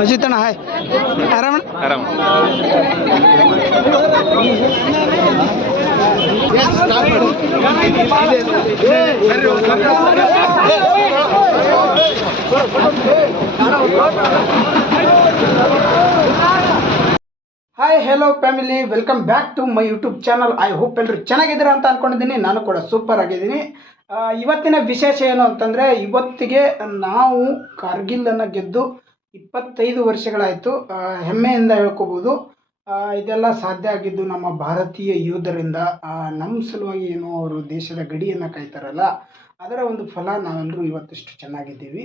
ಅಜಿತ್ ಅಣ್ಣ ಹಾಯ್ ಆರಾಮಣ್ಣ ಆರಾಮ hi hello family welcome back to my YouTube channel I hope ಎಲ್ಲರೂ ಚೆನ್ನಾಗಿದ್ದೀರಾ ಅಂತ ಅನ್ಕೊಂಡಿದ್ದೀನಿ. ನಾನು ಕೂಡ ಸೂಪರ್ ಆಗಿದ್ದೀನಿ. ಇವತ್ತಿನ ವಿಶೇಷ ಏನು ಅಂತಂದರೆ, ಇವತ್ತಿಗೆ ನಾವು ಕಾರ್ಗಿಲನ್ನು ಗೆದ್ದು ಇಪ್ಪತ್ತೈದು ವರ್ಷಗಳಾಯಿತು. ಹೆಮ್ಮೆಯಿಂದ ಹೇಳ್ಕೋಬೋದು. ಇದೆಲ್ಲ ಸಾಧ್ಯ ಆಗಿದ್ದು ನಮ್ಮ ಭಾರತೀಯ ಯೋಧರಿಂದ. ನಮ್ಮ ಸಲುವಾಗಿ ಏನು ಅವರು ದೇಶದ ಗಡಿಯನ್ನು ಕಾಯ್ತಾರಲ್ಲ, ಅದರ ಒಂದು ಫಲ ನಾವೆಲ್ಲರೂ ಇವತ್ತಿಷ್ಟು ಚೆನ್ನಾಗಿದ್ದೀವಿ.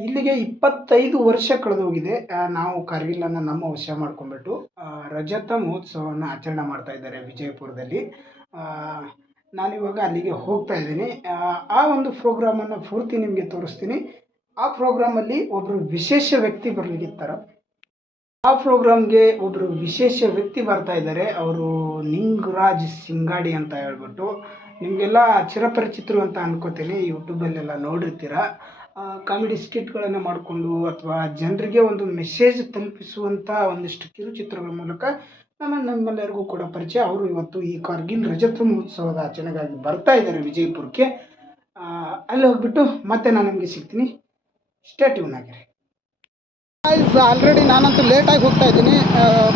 ಇಲ್ಲಿಗೆ ಇಪ್ಪತ್ತೈದು ವರ್ಷ ಕಳೆದು ಹೋಗಿದೆ ನಾವು ಕಾರ್ಗಿಲನ್ನು ನಮ್ಮ ವಶ ಮಾಡ್ಕೊಂಡ್ಬಿಟ್ಟು ರಜತ ಮಹೋತ್ಸವವನ್ನು ಆಚರಣೆ ಮಾಡ್ತಾ ಇದ್ದಾರೆ ವಿಜಯಪುರದಲ್ಲಿ. ನಾನು ನಾನಿವಾಗ ಅಲ್ಲಿಗೆ ಹೋಗ್ತಾ ಇದ್ದೀನಿ. ಆ, ಆ ಒಂದು ಪ್ರೋಗ್ರಾಮನ್ನು ಪೂರ್ತಿ ನಿಮಗೆ ತೋರಿಸ್ತೀನಿ. ಆ ಪ್ರೋಗ್ರಾಮಲ್ಲಿ ಒಬ್ಬರು ವಿಶೇಷ ವ್ಯಕ್ತಿ ಬರಲಿಕ್ಕಿರ್ತಾರೆ ಆ ಪ್ರೋಗ್ರಾಮ್ಗೆ ಒಬ್ಬರು ವಿಶೇಷ ವ್ಯಕ್ತಿ ಬರ್ತಾ ಇದ್ದಾರೆ. ಅವರು ನಿಂಗರಾಜ್ ಸಿಂಗಾಡಿ ಅಂತ ಹೇಳ್ಬಿಟ್ಟು. ನಿಮಗೆಲ್ಲ ಚಿರಪರಿಚಿತರು ಅಂತ ಅನ್ಕೋತೀನಿ. ಯೂಟ್ಯೂಬಲ್ಲೆಲ್ಲ ನೋಡಿರ್ತೀರ. ಕಾಮಿಡಿ ಸ್ಕಿಟ್ಗಳನ್ನು ಮಾಡಿಕೊಂಡು ಅಥವಾ ಜನರಿಗೆ ಒಂದು ಮೆಸೇಜ್ ತಲುಪಿಸುವಂಥ ಒಂದಿಷ್ಟು ಕಿರುಚಿತ್ರಗಳ ಮೂಲಕ ನಮ್ಮ ನಮ್ಮೆಲ್ಲರಿಗೂ ಕೂಡ ಪರಿಚಯ. ಅವರು ಇವತ್ತು ಈ ಕಾರ್ಗಿಲ್ ರಜತ ಮಹೋತ್ಸವದ ಆಚರಣೆಗಾಗಿ ಬರ್ತಾ ಇದ್ದಾರೆ ವಿಜಯಪುರಕ್ಕೆ. ಅಲ್ಲಿ ಹೋಗ್ಬಿಟ್ಟು ಮತ್ತೆ ನಾನು ನಿಮಗೆ ಸಿಗ್ತೀನಿ. ಸ್ಟೇ ಟ್ಯೂನ್ ಆಗಿರಿ ಆಲ್ರೆಡಿ ನಾನಂತೂ ಲೇಟಾಗಿ ಹೋಗ್ತಾ ಇದ್ದೀನಿ.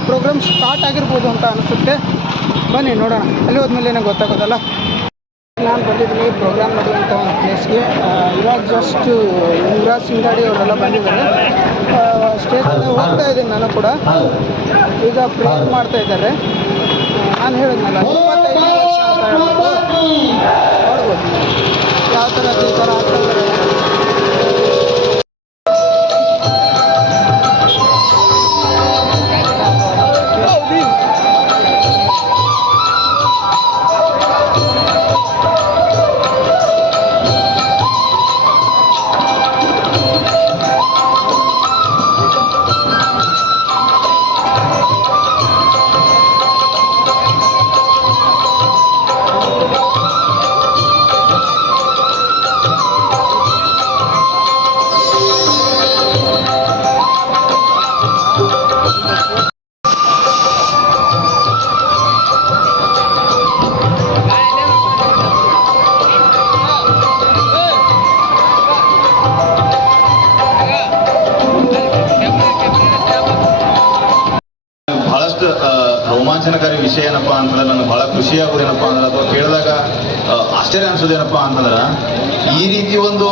ಪ್ರೋಗ್ರಾಮ್ ಸ್ಟಾರ್ಟ್ ಆಗಿರ್ಬೋದು ಅಂತ ಅನಿಸುತ್ತೆ. ಬನ್ನಿ ನೋಡೋಣ. ಅಲ್ಲಿ ಹೋದ್ಮೇಲೆ ಏನೋ ಗೊತ್ತಾಗೋದಲ್ಲ. ನಾನು ಬಂದಿದ್ದೀನಿ ಪ್ರೋಗ್ರಾಮ್ ನಡೆಯುವಂಥ ಒಂದು ಪ್ಲೇಸ್ಗೆ ಇವಾಗ ಜಸ್ಟ್ ಯುವರಾಜ್ ಸಿಂಗಾಡಿ ಅವರೆಲ್ಲ ಬಂದಿದ್ದಾರೆ. ಸ್ಟೇಜಲ್ಲಿ ಹೋಗ್ತಾ ಇದ್ದೀನಿ ನಾನು ಕೂಡ. ಈಗ ಪ್ರೇಯರ್ ಮಾಡ್ತಾ ಇದ್ದಾರೆ. ನಾನು ಹೇಳಿದ್ನಲ್ಲ ಇಪ್ಪತ್ತೈದು ವರ್ಷ ಅಂತ ಹೇಳ್ಬೋದು ನೋಡ್ಬೋದು. ಯಾವ ಥರ ಈ ಥರ ಆಗ್ತಾ ಏನಪ್ಪಾ ಅಂತಂದ್ರೆ ನನಗೆ ಬಹಳ ಖುಷಿ ಆಗೋದೇನಪ್ಪ ಅಂದ್ರೆ ಅಥವಾ ಕೇಳಿದಾಗ ಆಶ್ಚರ್ಯ ಅನ್ಸೋದೇನಪ್ಪ ಅಂತಂದ್ರೆ, ಈ ರೀತಿ ಒಂದು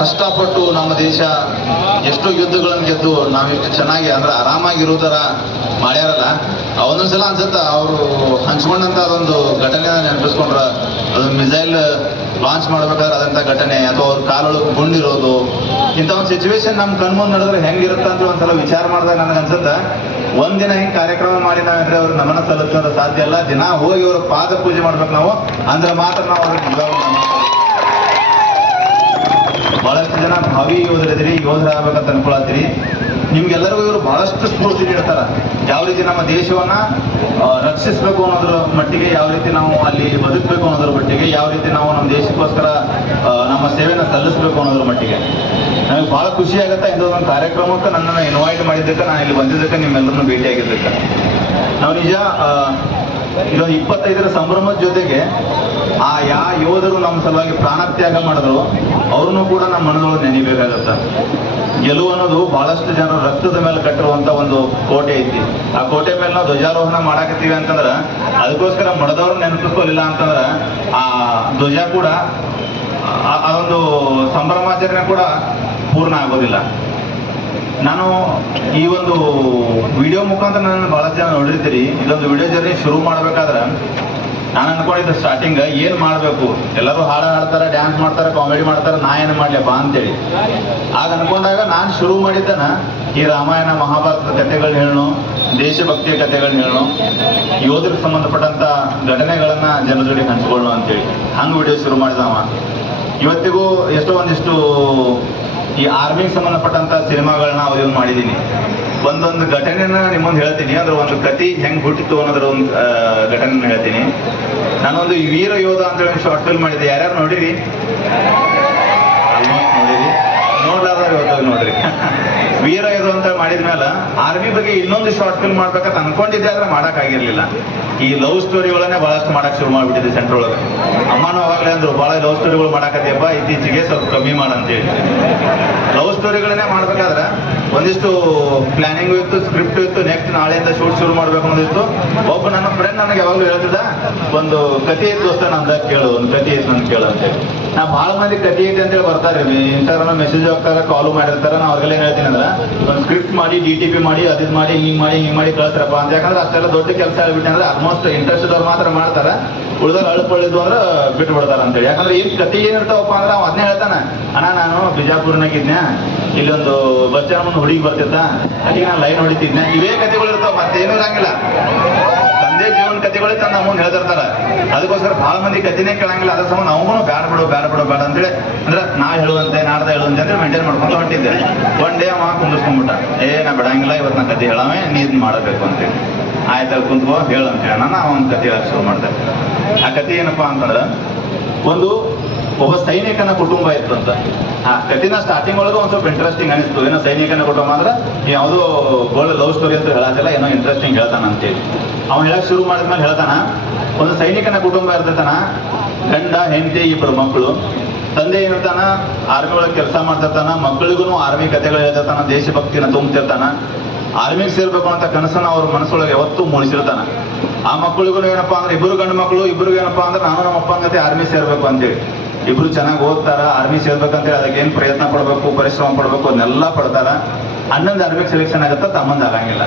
ಕಷ್ಟಪಟ್ಟು ನಮ್ಮ ದೇಶ ಎಷ್ಟೋ ಯುದ್ಧಗಳನ್ನು ಗೆದ್ದು ನಾವೆಷ್ಟು ಚೆನ್ನಾಗಿ ಅಂದ್ರೆ ಆರಾಮಾಗಿರೋ ಮಾಡ್ಯಾರಲ್ಲ ಒಂದೊಂದ್ಸಲ ಅನ್ಸುತ್ತೆ ಅವರು ಹಂಚ್ಕೊಂಡಂಥ ಅದೊಂದು ಘಟನೆ ನೆನಪಿಸ್ಕೊಂಡ್ರೆ, ಅದು ಮಿಸೈಲ್ ಲಾಂಚ್ ಮಾಡ್ಬೇಕಾದ್ರೆ ಅದಂತ ಘಟನೆ ಅಥವಾ ಅವ್ರ ಕಾಲೊಳಗೆ ಗುಂಡಿರೋದು, ಇಂಥ ಒಂದು ಸಿಚುವೇಶನ್ ನಮ್ಮ ಕಣ್ಮುಂದು ನಡೆದ್ರೆ ಹೆಂಗಿರುತ್ತೆ ಅಂತ ಒಂದ್ಸಲ ವಿಚಾರ ಮಾಡಿದಾಗ ನನಗೆ ಅನ್ಸುತ್ತೆ ಒಂದಿನ ಹಿಂಗೆ ಕಾರ್ಯಕ್ರಮ ಮಾಡಿ ಅಂದ್ರೆ ಅವ್ರಿಗೆ ನಮನ ಸಲ್ಲಿಸೋದು ಸಾಧ್ಯ ಇಲ್ಲ. ದಿನ ಹೋಗಿ ಅವ್ರ ಪಾದ ಪೂಜೆ ಮಾಡ್ಬೇಕು ನಾವು. ಅಂದ್ರೆ ಮಾತ್ರ ನಾವು ಅವ್ರಿಗೆ ಬಹಳಷ್ಟು ಜನ ಭಾವಿ ಯೋಜನೆ ಆಗ್ಬೇಕಂತ ಅನ್ಕೊಳತ್ತೀರಿ. ನಿಮ್ಗೆಲ್ಲರಿಗೂ ಇವರು ಬಹಳಷ್ಟು ಸ್ಫೂರ್ತಿ ನೀಡ್ತಾರೆ. ಯಾವ ರೀತಿ ನಮ್ಮ ದೇಶವನ್ನ ರಕ್ಷಿಸಬೇಕು ಅನ್ನೋದ್ರ ಮಟ್ಟಿಗೆ, ಯಾವ ರೀತಿ ನಾವು ಅಲ್ಲಿ ಬದುಕಬೇಕು ಅನ್ನೋದ್ರ ಮಟ್ಟಿಗೆ, ಯಾವ ರೀತಿ ನಾವು ನಮ್ಮ ದೇಶಕ್ಕೋಸ್ಕರ ನಮ್ಮ ಸೇವೆನ ಸಲ್ಲಿಸಬೇಕು ಅನ್ನೋದ್ರ ಮಟ್ಟಿಗೆ. ನನಗೆ ಬಹಳ ಖುಷಿ ಆಗುತ್ತೆ ಇಂಥ ಒಂದು ಕಾರ್ಯಕ್ರಮಕ್ಕೆ ನನ್ನನ್ನು ಇನ್ವೈಟ್ ಮಾಡಿದ್ದಕ್ಕೆ, ನಾನು ಇಲ್ಲಿ ಬಂದಿದ್ದಕ್ಕೆ ನಿಮ್ಮೆಲ್ಲರನ್ನು ಭೇಟಿಯಾಗಿದ್ದಕ್ಕೆ. ನಾವು ನಿಜ ಇದೊಂದು ಇಪ್ಪತ್ತೈದರ ಸಂಭ್ರಮದ ಜೊತೆಗೆ ಆ, ಯಾ ಯೋಧರು ನಮ್ಮ ಸಲುವಾಗಿ ಪ್ರಾಣತ್ಯಾಗ ಮಾಡಿದ್ರು, ಅವ್ರನ್ನೂ ಕೂಡ ನಮ್ಮ ಮನದೊಳಗೆ ನೆನಿಬೇಕಾಗತ್ತ. ಗೆಲುವು ಅನ್ನೋದು ಬಹಳಷ್ಟು ಜನರು ರಕ್ತದ ಮೇಲೆ ಕಟ್ಟಿರುವಂತ ಒಂದು ಕೋಟೆ ಐತಿ. ಆ ಕೋಟೆ ಮೇಲೆ ನಾವು ಧ್ವಜಾರೋಹಣ ಮಾಡಾಕತ್ತೀವಿ ಅಂತಂದ್ರ ಅದಕ್ಕೋಸ್ಕರ ಮಡದವ್ರು ನೆನಪಿಸ್ಕೊಳ್ಳಿಲ್ಲ ಅಂತಂದ್ರ ಆ ಧ್ವಜ ಕೂಡ, ಆ- ಒಂದು ಸಂಭ್ರಮಾಚರಣೆ ಕೂಡ ಪೂರ್ಣ ಆಗೋದಿಲ್ಲ. ನಾನು ಈ ಒಂದು ವಿಡಿಯೋ ಮುಖಾಂತರ ನಾನು ಬಹಳ ಜನ ನೋಡಿರ್ತೀರಿ. ಇದೊಂದು ವಿಡಿಯೋ ಜರ್ನಿ ಶುರು ಮಾಡ್ಬೇಕಾದ್ರೆ ನಾನು ಅನ್ಕೊಂಡಿದ್ದೆ ಸ್ಟಾರ್ಟಿಂಗ್ ಏನ್ ಮಾಡ್ಬೇಕು? ಎಲ್ಲರೂ ಹಾಡು ಹಾಡ್ತಾರೆ ಡ್ಯಾನ್ಸ್ ಮಾಡ್ತಾರೆ ಕಾಮಿಡಿ ಮಾಡ್ತಾರೆ, ನಾ ಏನು ಮಾಡ್ಲಪ್ಪ ಅಂತೇಳಿ. ಆಗ ಅನ್ಕೊಂಡಾಗ ನಾನು ಶುರು ಮಾಡಿದ್ದನ ಈ ರಾಮಾಯಣ, ಮಹಾಭಾರತದ ಕಥೆಗಳನ್ನ ಹೇಳೋಣ, ದೇಶಭಕ್ತಿಯ ಕಥೆಗಳನ್ನ ಹೇಳೋಣ, ಯೋಧರಿಗೆ ಸಂಬಂಧಪಟ್ಟಂತ ಘಟನೆಗಳನ್ನ ಜನ ಜೋಡಿ ಹಂಚ್ಕೊಳ್ಳೋ ಅಂತೇಳಿ. ಹಂಗ ವಿಡಿಯೋ ಶುರು ಮಾಡಿದವ ಇವತ್ತಿಗೂ ಎಷ್ಟೋ ಒಂದಿಷ್ಟು ಈ ಆರ್ಮಿಗೆ ಸಂಬಂಧಪಟ್ಟಂತ ಸಿನಿಮಾಗಳನ್ನ ಅವ್ರು ಮಾಡಿದ್ದೀನಿ ಒಂದೊಂದು ಘಟನೆನ ನಿಮ್ಮೊಂದು ಹೇಳ್ತೀನಿ, ಅದ್ರ ಒಂದು ಕತಿ ಹೆಂಗ್ ಹುಟ್ಟಿತ್ತು ಅನ್ನೋದ್ರ ಒಂದು ಘಟನೆ ಹೇಳ್ತೀನಿ. ನಾನೊಂದು ವೀರ ಯೋಧ ಅಂತ ಹೇಳಿ ಶಾರ್ಟ್ ಫಿಲ್ಮ್ ಮಾಡಿದ್ದೆ. ಯಾರ್ಯಾರು ನೋಡಿರಿ? ನೋಡಿರಿ. ಇವತ್ತು ನೋಡ್ರಿ. ವೀರ ಇರು ಅಂತ ಮಾಡಿದ್ಮೇಲೆ ಆರ್ಮಿ ಬಗ್ಗೆ ಇನ್ನೊಂದು ಶಾರ್ಟ್ ಫಿಲ್ಮ್ ಮಾಡ್ಬೇಕಂತ ಅನ್ಕೊಂಡಿದ್ದೆ, ಆದ್ರೆ ಮಾಡಕ್ ಆಗಿರ್ಲಿಲ್ಲ ಈ ಲವ್ ಸ್ಟೋರಿಗಳನ್ನೇ ಬಹಳಷ್ಟು ಮಾಡಕ್ ಶುರು ಮಾಡ್ಬಿಟ್ಟಿದೆ ಸೆಂಟ್ರ್ ಒಳಗೆ. ಅಮ್ಮನೂ ಅವಾಗಲೇ ಅಂದ್ರು, ಬಹಳ ಲವ್ ಸ್ಟೋರಿಗಳು ಮಾಡಾಕತ್ತೀಯಪ್ಪ, ಇತ್ತೀಚೆಗೆ ಸ್ವಲ್ಪ ಕಮ್ಮಿ ಮಾಡಂತೇಳಿ. ಲವ್ ಸ್ಟೋರಿಗಳನ್ನೇ ಮಾಡ್ಬೇಕಾದ್ರೆ ಒಂದಿಷ್ಟು ಪ್ಲಾನಿಂಗ್ ಇತ್ತು ಸ್ಕ್ರಿಪ್ಟ್ ಇತ್ತು ನೆಕ್ಸ್ಟ್ ನಾಳೆಯಿಂದ ಶೂಟ್ ಶುರು ಮಾಡ್ಬೇಕು ಅಂದಿತ್ತು ಒಬ್ಬ ನನ್ನ ಫ್ರೆಂಡ್ ನನಗೆ ಯಾವಾಗಲೂ ಹೇಳ್ತಿದ್ದ, ಒಂದು ಕತೆ ಐತಿ ದೋಸ್ತ ನಂದ ಕೇಳು, ಒಂದು ಕತೆ ಇತ್ತು ನನ್ ಕೇಳು ಅಂತ ನಾ ಭಾಳ ಮಂದಿ ಕತೆ ಅಂತ ಅಂತೇಳಿ ಬರ್ತಾರೆ ಇನ್ಸ್ಟಾಗ್ರಾಮ್ ಮೆಸೇಜ್ ಹೋಗ್ತಾರೆ ಕಾಲು ಮಾಡಿರ್ತಾರೆ, ನಾ ಅವ್ರಿಗೆಲ್ಲ ಹೇಳ್ತೀನಿ ಅಂದ್ರೆ, ಒಂದು ಸ್ಕ್ರಿಪ್ಟ್ ಮಾಡಿ ಡಿ ಟಿ ಪಿ ಮಾಡಿ ಅದಿದ್ ಮಾಡಿ, ಹಿಂಗ್ ಮಾಡಿ ಹಿಂಗ್ ಮಾಡಿ ಕಳಿಸ್ತಾರಪ್ಪ ಅಂತ. ಯಾಕಂದ್ರೆ ಅಷ್ಟೆಲ್ಲ ದೊಡ್ಡ ಕೆಲಸ ಹೇಳ್ಬಿಟ್ಟೆ ಅಂದ್ರೆ ಆಲ್ಮೋಸ್ಟ್ ಇಂಟ್ರೆಸ್ಟ್ ಇದ್ದವ್ರು ಮಾತ್ರ ಮಾಡ್ತಾರೆ. ಉಳ್ದಾಗ ಅಳ್ಕೊಳ್ಳಿದ್ವು ಅಂದ್ರೆ ಬಿಡ್ತಾರ ಅಂತೇಳಿ ಯಾಕಂದ್ರೆ ಏನು ಕತೆ ಏನಿರ್ತಾವಪ್ಪ ಅಂದ್ರೆ ಅವ್ ಅದನ್ನೇ ಹೇಳ್ತಾನೆ, ಅಣ್ಣ, ನಾನು ಬಿಜಾಪುರ್ನಾಗಿದ್ನ್ಯಾ ಇಲ್ಲೊಂದು ಬಸ್ ಸ್ಟ್ಯಾಂಡ್ ಮುಂದೆ ಹುಡುಗಿ ಬರ್ತಿತ್ತ ಅಲ್ಲಿ ನಾನು ಲೈನ್ ಹೊಡಿತಿದ್ನ ಇವೇ ಕಥೆಗಳು ಇರ್ತಾವ, ಮತ್ತೆ ಏನೂ ಇರಂಗಿಲ್ಲ. ತಂದೆ ಜೀವನ ಕಥೆಗಳೇ ತನ್ನ ಅಮ್ಮನ್ ಹೇಳ್ತಿರ್ತಾರ. ಅದಕ್ಕೋಸ್ಕರ ಬಹಳ ಮಂದಿ ಕಥೆನೇ ಕೇಳಂಗಿಲ್ಲ. ಅದ್ರ ಸಂಬಂಧ ಅವನು ಬ್ಯಾಡ ಬಿಡು ಬ್ಯಾಡ ಬಿಡು ಬೇಡ ಅಂತೇಳಿ ಅಂದ್ರೆ ನಾ ಹೇಳುವಂತೆ, ನಾಡ್ದ ಹೇಳುವಂತೆ ಅಂದ್ರೆ ಮೇಂಟೈನ್ ಮಾಡ್ಕೊಂತ ಹೊಂಟಿದ್ದೆ. ಒನ್ ಡೇ ಅವ ಕುಂದಿಸ್ಕೊಂಡ್ಬಿಟ್ಟ ಏ, ನಾ ಬಿಡಂಗಿಲ್ಲ, ಇವತ್ತು ನಾ ಕತೆ ಹೇಳಾವೆ ನೀರ್ ಮಾಡಬೇಕು ಅಂತೇಳಿ. ಆಯ್ತು ಕುಂತ್ಕೋ, ಹೇಳು ಅಂತೇಳಿ ನಾನು ಅವನ ಕತೆ ಹೇಳಕ್ ಶುರು ಮಾಡ್ದೆ. ಆ ಕತೆ ಏನಪ್ಪಾ ಅಂತಂದ್ರೆ, ಒಂದು ಒಬ್ಬ ಸೈನಿಕನ ಕುಟುಂಬ ಇತ್ತು ಅಂತ. ಆ ಕಥೆನ ಸ್ಟಾರ್ಟಿಂಗ್ ಒಳಗೆ ಒಂದು ಸ್ವಲ್ಪ ಇಂಟ್ರೆಸ್ಟಿಂಗ್ ಅನಿಸ್ತು. ಏನೋ ಸೈನಿಕನ ಕುಟುಂಬ ಅಂದ್ರೆ ಯಾವುದೋ ಗೋಲ್ಡ್ ಲವ್ ಸ್ಟೋರಿ ಅಂತ ಹೇಳತ್ತಿಲ್ಲ ಏನೋ ಇಂಟ್ರೆಸ್ಟಿಂಗ್ ಹೇಳ್ತಾನ ಅಂತೇಳಿ. ಅವ್ನು ಹೇಳಕ್ ಶುರು ಮಾಡಿದ್ಮೇಲೆ ಹೇಳ್ತಾನ, ಒಂದು ಸೈನಿಕನ ಕುಟುಂಬ ಇರ್ತೈತನ, ಗಂಡ, ಹೆಂಡತಿ ಇಬ್ಬರು ಮಕ್ಕಳು ತಂದೆ ಏನಿರ್ತಾನ ಆರ್ಮಿ ಒಳಗೆ ಕೆಲಸ ಮಾಡ್ತಿರ್ತಾನ ಮಕ್ಕಳಿಗೂ ಆರ್ಮಿ ಕಥೆಗಳು ಹೇಳ್ತಿರ್ತಾನ, ದೇಶಭಕ್ತಿನ ತುಂಬ್ತಿರ್ತಾನ. ಆರ್ಮಿಗೆ ಸೇರ್ಬೇಕು ಅಂತ ಕನಸನ್ನ ಅವ್ರ ಮನಸ್ಸೊಳಗೆ ಯಾವತ್ತೂ ಮೂಡಿಸಿರ್ತಾನ. ಆ ಮಕ್ಕಳಿಗೂ ಏನಪ್ಪಾ ಅಂದ್ರೆ ಇಬ್ಬರು ಗಂಡು ಮಕ್ಕಳು ಇಬ್ಬರು ಏನಪ್ಪಾ ಅಂದ್ರೆ, ನಾನು ನಮ್ಮ ಅಪ್ಪನ ಜೊತೆ ಆರ್ಮಿ ಸೇರ್ಬೇಕು ಅಂತೇಳಿ. ಇಬ್ರು ಚೆನ್ನಾಗಿ ಓದ್ತಾರ ಆರ್ಮಿ ಸೇರ್ಬೇಕಂತೇಳಿ ಅದಕ್ಕೆ ಏನು ಪ್ರಯತ್ನ ಪಡ್ಬೇಕು, ಪರಿಶ್ರಮ ಪಡ್ಬೇಕು, ಅದನ್ನೆಲ್ಲ ಪಡ್ತಾರ. ಅಣ್ಣಂದು ಆರ್ಮಿಗೆ ಸೆಲೆಕ್ಷನ್ ಆಗುತ್ತಾ ತಮ್ಮಂದು ಆಗಂಗಿಲ್ಲ.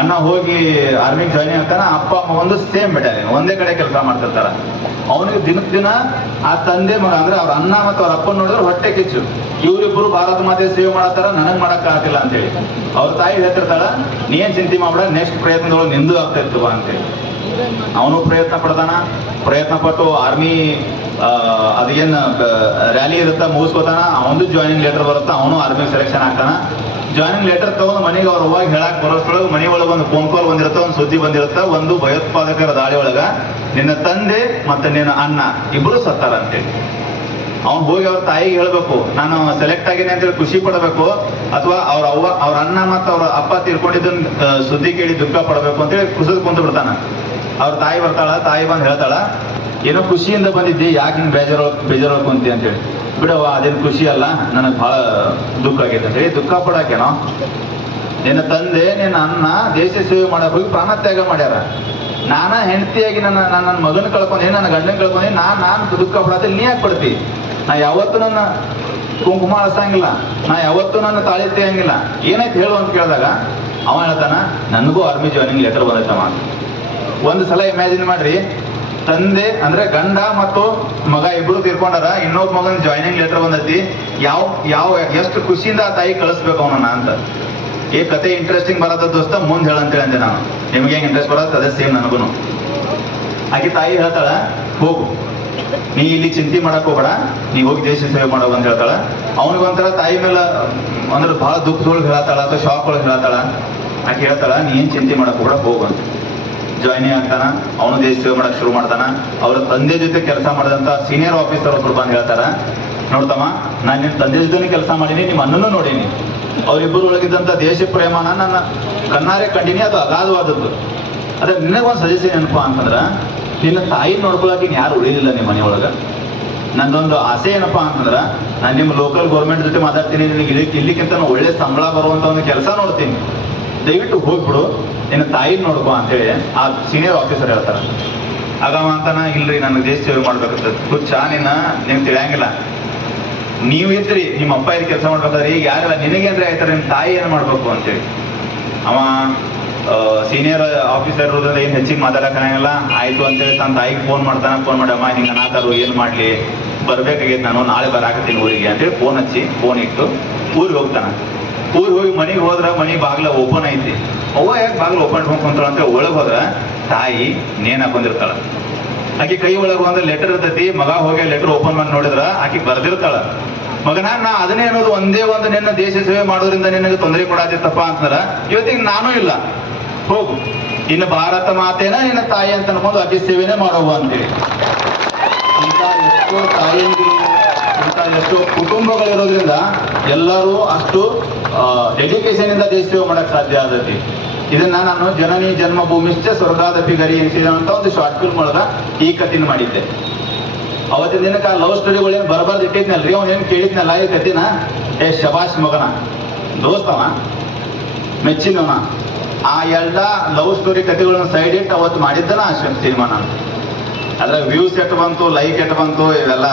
ಅಣ್ಣ ಹೋಗಿ ಆರ್ಮಿಗೆ ಜಾಯ್ನ್ ಆಗ್ತಾನೆ, ಅಪ್ಪ, ಅಮ್ಮ ಒಂದು ಸೇಮ್ ಬೆಟಾಲಿಯನ್ ಒಂದೇ ಕಡೆ ಕೆಲಸ ಮಾಡ್ತಿರ್ತಾರ. ಅವನಿಗೆ ದಿನಕ್ಕೆ ದಿನ ಆ ತಂದೆ ಮಗ ಅಂದ್ರೆ ಅವ್ರ ಅಣ್ಣ ಮತ್ತು ಅವ್ರ ಅಪ್ಪನ ನೋಡಿದ್ರೆ ಹೊಟ್ಟೆ ಕಿಚ್ಚು. ಇವರಿಬ್ಬರು ಭಾರತ ಮಾತೆ ಸೇವೆ ಮಾಡತ್ತಾರ, ನನಗ್ ಮಾಡಕ್ ಆಗಿಲ್ಲ ಅಂತೇಳಿ ಅವ್ರ ತಾಯಿ ಹೇಳ್ತಿರ್ತಾಳ, ನೀ ಏನ್ ಚಿಂತೆ ಮಾಡ್ಬೇಡ ನೆಕ್ಸ್ಟ್ ಪ್ರಯತ್ನದೊಳಗೆ ನಿಂದು ಆಗ್ತಾ ಇರ್ತವ ಅಂತೇಳಿ ಅವನು ಪ್ರಯತ್ನ ಪಡ್ತಾನ ಪ್ರಯತ್ನ ಪಟ್ಟು ಆರ್ಮಿ ಅದೇನು ರ್ಯಾಲಿ ಇರುತ್ತ ಮುಗಿಸ್ಕೋತಾನ. ಅವನು ಜಾಯಿನಿಂಗ್ ಲೆಟರ್ ಬರುತ್ತಾ, ಅವನು ಆರ್ಮಿ ಸೆಲೆಕ್ಷನ್ ಆಗ್ತಾನ. ಜಾಯಿನಿಂಗ್ ಲೆಟರ್ ತಗೊಂಡು ಮನೆಗೆ ಅವ್ರು ಹೋಗಿ ಹೇಳಕ್ ಮನೆ ಒಳಗೆ ಒಂದು ಫೋನ್ ಕಾಲ್ ಬಂದಿರುತ್ತೆ, ಒಂದು ಸುದ್ದಿ ಬಂದಿರುತ್ತೆ, ಒಂದು ಭಯೋತ್ಪಾದಕರ ದಾಳಿ ಒಳಗ ನಿನ್ನ ತಂದೆ ಮತ್ತೆ ನಿನ್ನ ಅಣ್ಣ ಇಬ್ಬರು ಸತ್ತಾರ ಅಂತೇಳಿ ಅವ್ನು ಹೋಗಿ ಅವ್ರ ತಾಯಿಗೆ ಹೇಳ್ಬೇಕು, ನಾನು ಸೆಲೆಕ್ಟ್ ಆಗಿನಿ ಅಂತೇಳಿ ಖುಷಿ ಪಡಬೇಕು ಅಥವಾ ಅವ್ರ ಅವ್ವ, ಅವ್ರ ಅಣ್ಣ ಮತ್ತು ಅವ್ರ ಅಪ್ಪ ತೀರ್ಕೊಂಡಿದ್ದನ್ನ ಸುದ್ದಿ ಕೇಳಿ ದುಃಖ ಪಡಬೇಕು ಅಂತೇಳಿ ಕುಸಿದು ಕುಂತು ಬಿಡ್ತಾನ. ಅವ್ರ ತಾಯಿ ಬರ್ತಾಳ, ತಾಯಿ ಬಂದು ಹೇಳ್ತಾಳ, ಏನೋ ಖುಷಿಯಿಂದ ಬಂದಿದ್ದಿ, ಯಾಕೆ ಹಿಂಗೆ ಬೇಜಾರು ಬೇಜಾರು ಕುಂತಿ ಅಂತೇಳಿ ಬಿಡವ ಅದೇನು ಖುಷಿ ಅಲ್ಲ, ನನಗೆ ಬಹಳ ದುಃಖ ಆಗೈತೆ ಅಂತೇಳಿ ದುಃಖ ಪಡಾಕೇನೋ, ನಿನ್ನ ತಂದೆ, ನಿನ್ನ ಅಣ್ಣ ದೇಶ ಸೇವೆ ಮಾಡೋ ಹೋಗಿ ಪ್ರಾಣ ತ್ಯಾಗ ಮಾಡ್ಯಾರ. ನಾನ ಹೆಂಡತಿಯಾಗಿ ನನ್ನ ನನ್ನ ನನ್ನ ಮಗನ ಕಳ್ಕೊಂಡೆ, ನನ್ನ ಗಂಡನ ಕಳ್ಕೊಂಡೆ ನಾನು ನಾನು ದುಃಖ ಪಡತ್ತೆ, ನೀ ಯಾಕೆ ಪಡ್ತಿ? ನಾ ಯಾವತ್ತೂ ನನ್ನ ಕುಂಕುಮ ಅಳಸಂಗಿಲ್ಲ, ನಾ ಯಾವತ್ತೂ ನನ್ನ ತಾಳಿ ತೆಗಿಯಂಗಿಲ್ಲ ಏನೈತಿ ಹೇಳು ಅಂತ ಕೇಳಿದಾಗ, ಅವ ಹೇಳ್ತಾನ, ನನಗೂ ಆರ್ಮಿ ಜಾಯ್ನಿಂಗ್ ಲೆಟರ್ ಬಂದೈತಮ್ಮ. ಒಂದು ಸಲ ಇಮ್ಯಾಜಿನ್ ಮಾಡ್ರಿ, ತಂದೆ ಅಂದ್ರೆ ಗಂಡ ಮತ್ತು ಮಗ ಇಬ್ರು ತೀರ್ಕೊಂಡಾರ, ಇನ್ನೊಬ್ಬ ಮಗನ ಜಾಯ್ನಿಂಗ್ ಲೆಟರ್ ಬಂದೈತಿ, ಯಾವ ಯಾವ, ಎಷ್ಟು ಖುಷಿಯಿಂದ ತಾಯಿ ಕಳಿಸ್ಬೇಕು ಅವನನ್ನ ಅಂತ. ಈ ಕತೆ ಇಂಟ್ರೆಸ್ಟಿಂಗ್ ಬರತ್ತ ದೋಸ್ತ, ಮುಂದೆ ಅಂತ ಅಂದೆ ನಾನು. ನಿಮ್ಗೆ ಹೆಂಗ್ ಇಂಟ್ರೆಸ್ಟ್ ಬರತ್ತೆ ಅದೇ ಸೇಮ್ ನನಗೂ ಆಕೆ ತಾಯಿ ಹೇಳ್ತಾಳ, ಹೋಗು. ನೀ ಇಲ್ಲಿ ಚಿಂತೆ ಮಾಡಕ್ ಹೋಗಬೇಡ, ನೀ ಹೋಗಿ ದೇಶ ಸೇವೆ ಮಾಡೋ ಅಂತ ಹೇಳ್ತಾಳ. ಅವನಿಗೊಂಥರ ತಾಯಿ ಮೇಲೆ ಅಂದ್ರೆ ಬಹಳ ದುಃಖದೊಳಗೆ ಹೇಳತ್ತಾಳ ಅಥವಾ ಶಾಕ್ ಒಳಗೆ ಹೇಳತ್ತಾಳ. ಆಕೆ ಹೇಳ್ತಾಳ, ನೀ ಏನ್ ಚಿಂತೆ ಮಾಡಕ್ ಹೋಗಬೇಡ, ಹೋಗು ಜಾಯ್ನಿ ಆಗ್ತಾನ, ಅವನು ದೇಶ ಸೇವೆ ಮಾಡಕ್ ಶುರು ಮಾಡ್ತಾನ. ಅವ್ರ ತಂದೆ ಜೊತೆ ಕೆಲಸ ಮಾಡಿದಂತ ಸೀನಿಯರ್ ಆಫೀಸರ್ ಒಬ್ರು ಬಂದು ಹೇಳ್ತಾರ. ನೋಡ್ತಮ್ಮ ನಾನು ನಿನ್ನ ತಂದೆ ಜೊತೆ ಕೆಲಸ ಮಾಡೀನಿ ನಿಮ್ಮ ಅಣ್ಣನೂ ನೋಡೀನಿ ಅವರಿಬ್ಬರು ಒಳಗಿದ್ದಂಥ ದೇಶ ಪ್ರೇಮನ ನನ್ನ ಕಣ್ಣಾರೆ ಕಂಡೀನಿ, ಅದು ಅಗಾಧವಾದದ್ದು. ಅದೇ ನಿನಗೊಂದು ಸಜೆಷನ್ ಏನಪ್ಪ ಅಂತಂದ್ರೆ, ನಿನ್ನ ತಾಯಿ ನೋಡ್ಕೊಳಕ್ಕೆ ಯಾರು ಉಳಿಯಲಿಲ್ಲ ನಿಮ್ಮ ಮನೆಯೊಳಗ ನಂದೊಂದು ಆಸೆ ಏನಪ್ಪ ಅಂತಂದ್ರೆ, ನಾನು ನಿಮ್ಮ ಲೋಕಲ್ ಗೌರ್ಮೆಂಟ್ ಜೊತೆ ಮಾತಾಡ್ತೀನಿ, ನಿನಗೆ ಇಲ್ಲಿ ಇಲ್ಲಿಕ್ಕಿಂತ ಒಳ್ಳೆ ಸಂಬಳ ಬರುವಂಥ ಒಂದು ಕೆಲಸ ನೋಡ್ತೀನಿ. ದಯವಿಟ್ಟು ಹೋಗ್ಬಿಡು, ನಿನ್ನ ತಾಯಿ ನೋಡ್ಕೊ ಅಂತೇಳಿ ಆ ಸೀನಿಯರ್ ಆಫೀಸರ್ ಹೇಳ್ತಾರೆ. ಆಗ ಅಂತ ಅಂತಾನ ಇಲ್ರಿ, ನನಗೆ ದೇಶ ಸೇವೆ ಮಾಡ್ಬೇಕಂತ. ಹುಚ್ಚ, ನಿನ್ನ ನಿಮ್ಗೆ ತಿಳಿಯಂಗಿಲ್ಲ. ನೀವು ಇದ್ರಿ, ನಿಮ್ಮ ಅಪ್ಪ ಇಲ್ಲಿ ಕೆಲಸ ಮಾಡ್ಬೇಕಾದ್ರೆ ಯಾರಿಲ್ಲ ನಿನಗೆ ಅಂದ್ರೆ ಆಯ್ತಾರೆ ನಿಮ್ಮ ತಾಯಿ ಏನು ಮಾಡ್ಬೇಕು ಅಂತೇಳಿ. ಅವ ಸೀನಿಯರ್ ಆಫೀಸರ್ ಇರೋದ್ರಿಂದ ಏನು ಹೆಚ್ಚಿಗೆ ಮಾತಾಡಕ್ ಆಯ್ತು ಅಂತೇಳಿ ತನ್ನ ತಾಯಿಗೆ ಫೋನ್ ಮಾಡ್ತಾನೆ ಫೋನ್ ಮಾಡಿ, ಅಮ್ಮ ಅನಾಥರು ಏನ್ ಮಾಡ್ಲಿ? ಬರ್ಬೇಕಾಗೈತೆ ನಾನು, ನಾಳೆ ಬರಾಕತ್ತೀನಿ ಊರಿಗೆ. ಅಂತೇಳಿ ಫೋನ್ ಹಚ್ಚಿ ಫೋನ್ ಇಟ್ಟು ಊರಿಗೆ ಹೋಗ್ತಾನೆ. ಊರಿಗೆ ಹೋಗಿ ಮನೆಗೆ ಹೋದ್ರ ಮನೆ ಬಾಗ್ಲ ಓಪನ್ ಐತಿ. ಅವ್ವ ಯಾಕೆ ಬಾಗ್ಲ ಓಪನ್ ಹೋಗ್ಕೊಂತಾಳ ಅಂತ ಒಳಗೆ ಹೋದ್ರ, ತಾಯಿ ನೇನ್ ಹಾಕೊಂಡಿರ್ತಾಳ ಆಕಿ ಕೈ ಒಳಗ ಒಂದು ಲೆಟರ್ ಇರ್ತೈತಿ, ಮಗ ಹೋಗಿ ಲೆಟರ್ ಓಪನ್ ಮಾಡಿ ನೋಡಿದ್ರ, ಆಕಿ ಬರ್ದಿರ್ತಾಳ. ಮಗನ, ನಾ ಅದನ್ನೇ ಅನ್ನೋದು ಒಂದೇ ಒಂದು ನಿನ್ನ ದೇಶ ಸೇವೆ ಮಾಡೋದ್ರಿಂದ ನಿನಗೆ ತೊಂದರೆ ಕೊಡಾತಿತ್ತಪ್ಪ ಅಂತಂದ್ರ, ಇವತ್ತಿಗೆ ನಾನು ಇಲ್ಲ. ಹೋಗು. ಇನ್ನು ಭಾರತ ಮಾತೇನ ನಿನ್ನ ತಾಯಿ ಅಂತ ಅನ್ಕೊಂಡು ಅತಿ ಸೇವೆನೇ ಮಾಡೋವು ಅಂತೇಳಿ ಇಂಥ ಎಷ್ಟೋ ತಾಯಿ ಇಂಥ ಎಷ್ಟೋ ಕುಟುಂಬಗಳಿರೋದ್ರಿಂದ ಎಲ್ಲರೂ ಅಷ್ಟು ಎಜುಕೇಶನ್ ಇಂದ ದೇಶ ಸೇವೆ ಮಾಡಕ್ ಸಾಧ್ಯ ಆದತಿ. ಇದನ್ನ ನಾನು ಜನನಿ ಜನ್ಮಭೂಮಿಶ್ಚ ಸ್ವರ್ಗಾದಪಿ ಗರಿ ಅಂತ ಒಂದು ಶಾರ್ಟ್ ಫಿಲ್ಮ್ ಒಳಗ ಈ ಕಥೆನ ಮಾಡಿದ್ದೆ. ಅವತ್ತಿನ ದಿನಕ್ಕೆ ಆ ಲವ್ ಸ್ಟೋರಿಗಳು ಏನು ಬರಬಾರ್ದು ಇಟ್ಟಿದ್ನಲ್ರಿ? ಅವ್ನು ಏನು ಕೇಳಿದ್ನಲ್ಲ ಈ ಕಥೆನ? ಏ ಶಬಾಷ್ ಮಗನ, ದೋಸ್ತವ ಮೆಚ್ಚಿನವನ ಆ ಎಲ್ಲ ಲವ್ ಸ್ಟೋರಿ ಕಥೆಗಳನ್ನ ಸೈಡ್ ಇಟ್ಟು ಅವತ್ತು ಮಾಡಿದ್ದನ ಆ ಸಿನಿಮಾ ಅದ್ರ ವ್ಯೂಸ್ ಎಟ್ ಬಂತು ಲೈಕ್ ಎಟ್ ಬಂತು, ಇವೆಲ್ಲ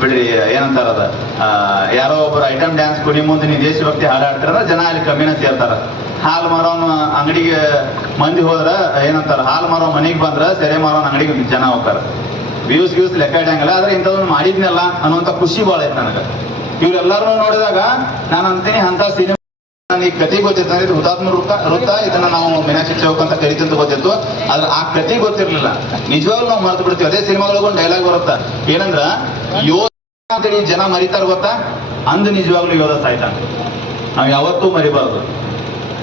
ಬಿಡಿ ಏನಂತಾರ ಅದ? ಯಾರೋ ಒಬ್ಬರು ಐಟಮ್ ಡ್ಯಾನ್ಸ್ ಕುಡಿ ಮುಂದೆ ನೀವು ದೇಶಭಕ್ತಿ ಹಾಡಾಡ್ತಾರ, ಜನ ಅಲ್ಲಿ ಕಮ್ಮಿನ ಸೇರ್ತಾರ. ಹಾಲು ಮಾರೋನ್ ಅಂಗಡಿಗೆ ಮಂದಿ ಹೋದ್ರ, ಏನಂತಾರ, ಹಾಲು ಮಾರೋ ಮನೆಗೆ ಬಂದ್ರ, ಸೆರೆ ಮಾರೋನ್ ಅಂಗಡಿಗೆ ಜನ ಹೋಗ್ತಾರ. ವ್ಯೂಸ್ ವ್ಯೂಸ್ ಲೆಕ್ಕ ಇಡಂಗಿಲ್ಲ, ಆದ್ರೆ ಇಂಥದನ್ನ ಮಾಡಿದ್ನಲ್ಲ ಅನ್ನುವಂಥ ಖುಷಿ ಭಾಳ ಐತೆ ನನಗೆ. ಇವ್ರೆಲ್ಲರೂ ನೋಡಿದಾಗ ನಾನು ಅಂತೀನಿ ಅಂತ ಸಿನಿಮಾ ಈ ಕತೆ ಗೊತ್ತಿರ್ತಾರೆ ಇದು ಹುತಾತ್ಮ ವೃತ್ತ ವೃತ್ತ, ಇದನ್ನ ನಾವು ಮೀನಾಕ್ಷಿ ಚೌಕ್ ಅಂತ ಕರಿತಂತ ಗೊತ್ತಿತ್ತು. ಆದ್ರೆ ಆ ಕತೆ ಗೊತ್ತಿರ್ಲಿಲ್ಲ. ನಿಜವಾಗ್ಲೂ ನಾವು ಮರೆತು ಬಿಡ್ತೀವಿ. ಅದೇ ಸಿನಿಮಾಗಳಿಗೆ ಒಂದು ಡೈಲಾಗ್ ಬರುತ್ತ. ಏನಂದ್ರ, ಯೋಧ ಅಂತೇಳಿ ಜನ ಮರಿತಾರ ಗೊತ್ತಾ? ಅಂದ್ ನಿಜವಾಗ್ಲೂ ಯೋಧ ಸಾಯ್ತ. ನಾವು ಯಾವತ್ತೂ ಮರಿಬಾರ್ದು.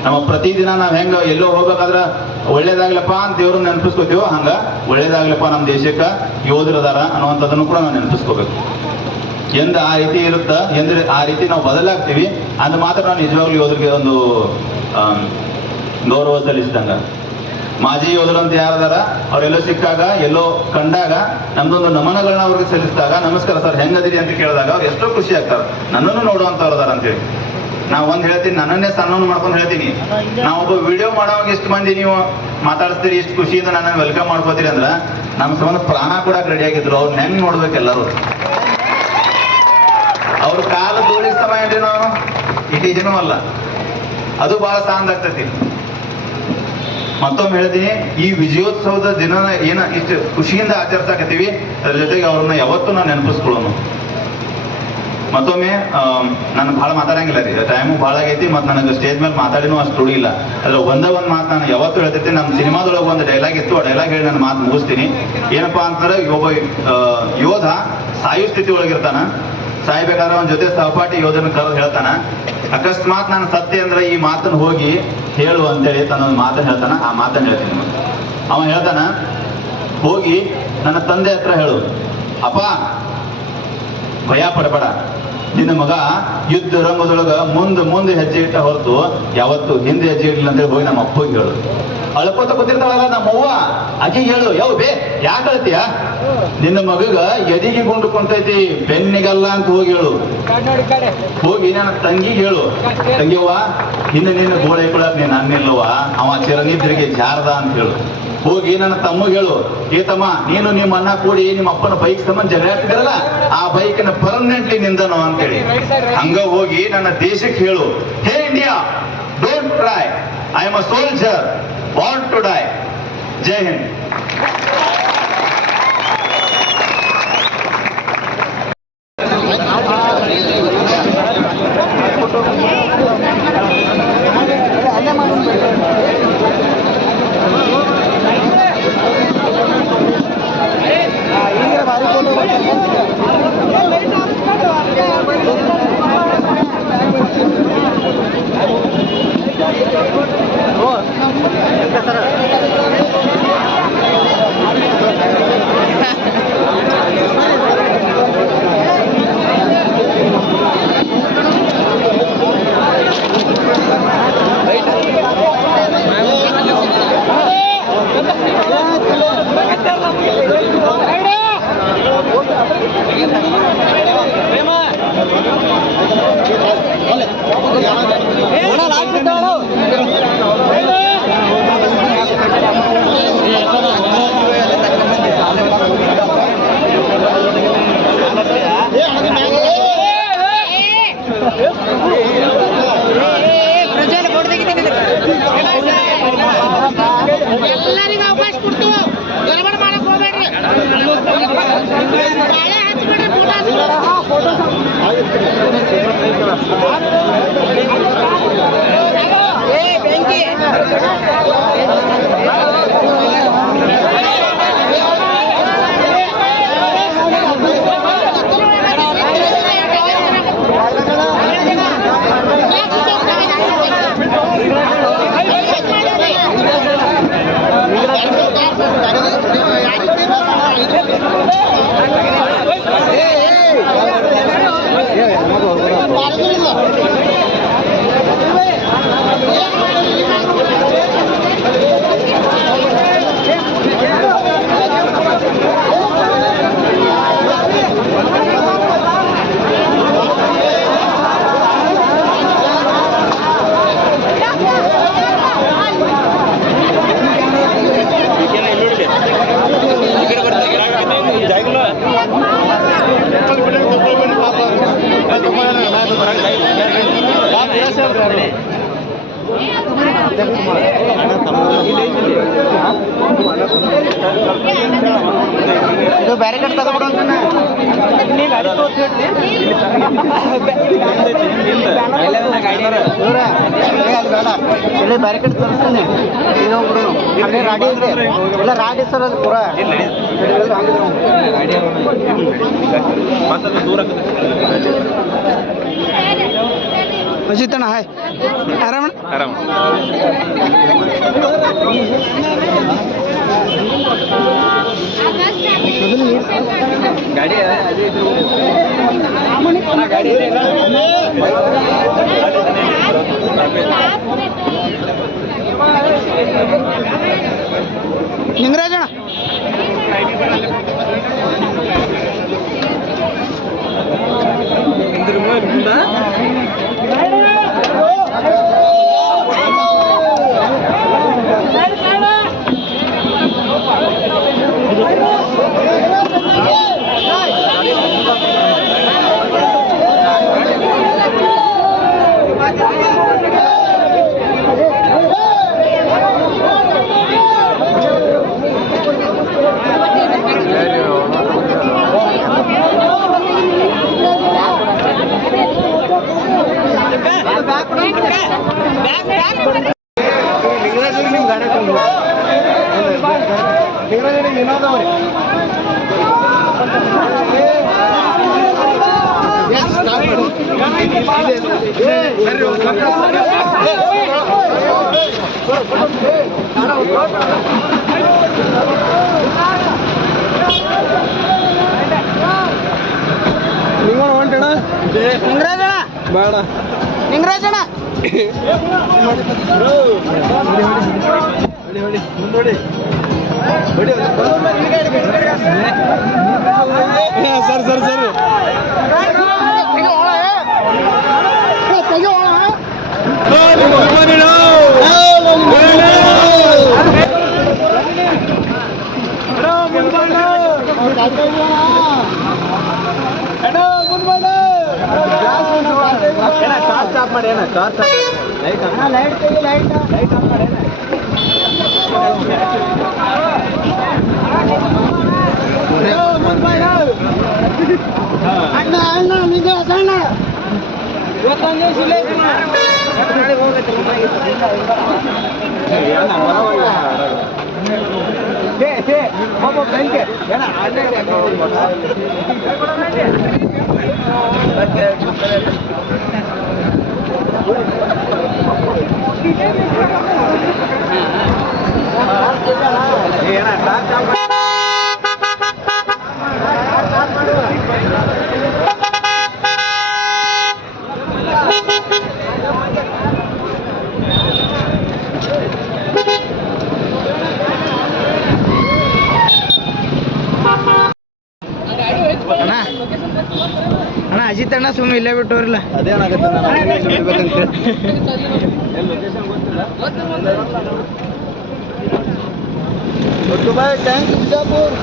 ನಮ್ಮ ಪ್ರತಿದಿನ ನಾವ್ ಹೆಂಗ ಎಲ್ಲೋ ಹೋಗ್ಬೇಕಾದ್ರ ಒಳ್ಳೇದಾಗ್ಲಪ್ಪ ಅಂತ ದೇವ್ರನ್ನ ನೆನಪಿಸ್ಕೋತೀವೋ ಹಂಗ ಒಳ್ಳೇದಾಗ್ಲಪ್ಪ ನಮ್ಮ ದೇಶಕ್ಕ ಯೋಧರದಾರ ಅನ್ನುವಂಥದ್ದನ್ನು ಕೂಡ ನಾವು ನೆನಪಿಸ್ಕೋಬೇಕು. ಎಂದ ಆ ರೀತಿ ಇರುತ್ತ, ಎಂದ್ರೆ ಆ ರೀತಿ ನಾವು ಬದಲಾಗ್ತೀವಿ. ಅಂದ ಮಾತ್ರ ನಾವು ನಿಜವಾಗ್ಲೂ ಯೋಧರಿಗೆ ಒಂದು ಗೌರವ ಸಲ್ಲಿಸಿದಂಗ. ಮಾಜಿ ಯೋಧರು ಅಂತ ಯಾರದಾರ, ಅವ್ರೆಲ್ಲೋ ಸಿಕ್ಕಾಗ, ಎಲ್ಲೋ ಕಂಡಾಗ, ನಮ್ದೊಂದು ನಮನಗಳನ್ನ ಅವ್ರಿಗೆ ಸಲ್ಲಿಸಿದಾಗ, ನಮಸ್ಕಾರ ಸರ್, ಹೆಂಗದಿರಿ ಅಂತ ಕೇಳಿದಾಗ ಅವ್ರು ಎಷ್ಟೋ ಖುಷಿ ಆಗ್ತಾರೆ. ನನ್ನನ್ನು ನೋಡುವಂತವ್ರದಾರ ಅಂತೇಳಿ. ನಾವು ಒಂದ್ ಹೇಳ್ತೀನಿ, ನನ್ನನ್ನೇ ಸನ್ಮಾನ ಮಾಡ್ಕೊಂಡು ಹೇಳ್ತೀನಿ. ನಾವು ಒಬ್ಬ ವಿಡಿಯೋ ಮಾಡೋವಾಗ ಎಷ್ಟು ಮಂದಿ ನೀವು ಮಾತಾಡಿಸ್ತೀರಿ, ಇಷ್ಟು ಖುಷಿಯಿಂದ ನನ್ನನ್ನು ವೆಲ್ಕಮ್ ಮಾಡ್ಕೋತೀರಿ ಅಂದ್ರೆ ನಮ್ಮ ಸಂಬಂಧ ಪ್ರಾಣ ಕೂಡ ರೆಡಿ ಆಗಿದ್ರು. ಅವ್ರನ್ನ ನೋಡ್ಬೇಕು ಎಲ್ಲರೂ? ಅವ್ರ ಕಾಲ ಸಮಯ ಏನ್ರಿ ನಾವು ಇಟೀಜನೂ ಅಲ್ಲ. ಅದು ಬಹಳ ಸಾಂದ್ ಆಗ್ತತಿ. ಮತ್ತೊಮ್ಮೆ ಹೇಳ್ತೀನಿ, ಈ ವಿಜಯೋತ್ಸವದ ದಿನ ಏನ ಇಷ್ಟು ಖುಷಿಯಿಂದ ಆಚರಿಸಾಕತ್ತೀವಿ, ಅದ್ರ ಜೊತೆಗೆ ಅವ್ರನ್ನ ಯಾವತ್ತೂ ನಾನು ನೆನಪಿಸ್ಕೊಳ್ಳೋನು. ಮತ್ತೊಮ್ಮೆ ನಾನು ಭಾಳ ಮಾತಾಡಂಗಿಲ್ಲ ರೀ. ಟೈಮು ಭಾಳ ಆಗೈತಿ, ಮತ್ತು ನನಗೆ ಸ್ಟೇಜ್ ಮೇಲೆ ಮಾತಾಡಿನೂ ಅಷ್ಟು ಇಲ್ಲ. ಅದ್ರ ಒಂದೇ ಒಂದು ಮಾತು ನಾನು ಯಾವತ್ತೂ ಹೇಳ್ತೈತಿ ನಮ್ಮ ಸಿನಿಮಾದೊಳಗೆ ಒಂದು ಡೈಲಾಗ್ ಇತ್ತು, ಆ ಡೈಲಾಗ್ ಹೇಳಿ ನಾನು ಮಾತು ಮುಗಿಸ್ತೀನಿ. ಏನಪ್ಪಾ ಅಂತಂದ್ರೆ ಒಬ್ಬ ಯೋಧ ಸಾಯು ಸ್ಥಿತಿ ಒಳಗಿರ್ತಾನ ಸಾಯ್ಬೇಕಾದ್ರೆ ಅವನ ಜೊತೆ ಸಹಪಾಠಿ ಯೋಧನ ಕರೆದು ಹೇಳ್ತಾನ. ಅಕಸ್ಮಾತ್ ನಾನು ಸತ್ಯ ಅಂದ್ರೆ ಈ ಮಾತನ್ನ ಹೋಗಿ ಹೇಳು ಅಂತೇಳಿ ತನ್ನ ಒಂದು ಮಾತನ್ನ ಹೇಳ್ತಾನ. ಆ ಮಾತನ್ನ ಹೇಳ್ತೀನಿ ಅವನು ಅವ ಹೇಳ್ತಾನ, ಹೋಗಿ ನನ್ನ ತಂದೆ ಹತ್ರ ಹೇಳು. ಅಪ್ಪ, ಭಯ ಪಡಬೇಡ. ನಿನ್ನ ಮಗ ಯುದ್ಧ ರಂಗದೊಳಗ ಮುಂದೆ ಮುಂದೆ ಹೆಜ್ಜೆ ಇಟ್ಟ ಹೊರತು ಯಾವತ್ತು ಹಿಂದೆ ಹೆಜ್ಜೆ ಇಡಲಿಲ್ಲ ಅಂತ ಹೋಗಿ ನಮ್ಮ ಅಪ್ಪಗೆ ಹೇಳು. ಅಳ್ಕೋತ ಕೂತಿರ್ತಾಳಲ್ಲ ನಮ್ಮವ್ವ? ಆಕೆ ಹೇಳು, ಯಾವ ಬೇ, ಯಾಕೆ ಅಳ್ತೀಯ? ನಿನ್ನ ಮಗಗ ಎದಿಗೆ ಗುಂಡು ಕುಂತೈತಿ, ಬೆನ್ನಿಗಲ್ಲ ಅಂತ ಹೋಗಿ ಹೇಳು. ಹೋಗಿ ನನ್ನ ತಂಗಿ ಹೇಳು. ತಂಗಿವ್ವ ಹಿಂದೆ ನಿನ್ನ ಗೋಳೆ ಕೊಡಕ್ ನೀನು ಅನ್ನಿಲ್ಲವ ಅವ ಚಿರನಿದ್ರಿಗೆ ಜಾರದ ಅಂತ ಹೇಳು. ಹೋಗಿ ನನ್ನ ತಮ್ಮಗೆ ಹೇಳು ಏ ತಮ್ಮ ನೀನು ನಿಮ್ಮ ಅಣ್ಣ ಕೂಡಿ ನಿಮ್ಮ ಅಪ್ಪನ ಬೈಕ್ ಸಂಬಂಧ ಜಗಳ ಆಗ್ತಿದ್ರಲ್ಲ ಆ ಬೈಕ್ನ ಪರ್ಮನೆಂಟ್ಲಿ ನಿಂದನು ಅಂತೇಳಿ. ಹಂಗ ಹೋಗಿ ನನ್ನ ದೇಶಕ್ಕೆ ಹೇಳು, hey India don't try I am a soldier want to die Jai Hind. ಬೆಂಕಿ. ಇದು ಬೇರೆ ಕಡೆ ತಗೋಬಿಡ ನೀನು ಗಾಡಿ ತೋರಿಸಿ ಇಲ್ಲಿ ಬೇರೆ ಕಡೆ ತೋರಿಸ್ತಾನೆ ರಾಡಿ ಇದ್ರೆ. ಇಲ್ಲ ರಾಡಿ ಸರ್, ಅದು ಪೂರ. ದೂರ ಎಲ್ಲ ಹಾಗಿದ್ರು. ಅಜಿತ್ ಅಣ್ಣ ಹಾಯ್ ಆರಾಮಣ್ಣ ಆರಾಮ ಗಾಡಿ ಹೊಂಟಣ ನಿಂಗರಾಜಣ್ಣ. ಬೇಡ. ನಿಂಗರಾಜಣ್ಣ. Sir sir sir. Car stop ಮಾಡಿ ಏನ car light light light light off ಮಾಡಿ ಅಣ್ಣ ಅಣ್ಣ 네, 네. 한번 뺄게. 얘는 안 돼. 맞게. ಇಲ್ಲೇ ಬಿಟ್ಟವ್ರಲ್ಲ. ಅದೇನಾಗುತ್ತೆ ನಾನು ಟ್ಯಾಂಕ್ ಬಿಜಾಪುರ್.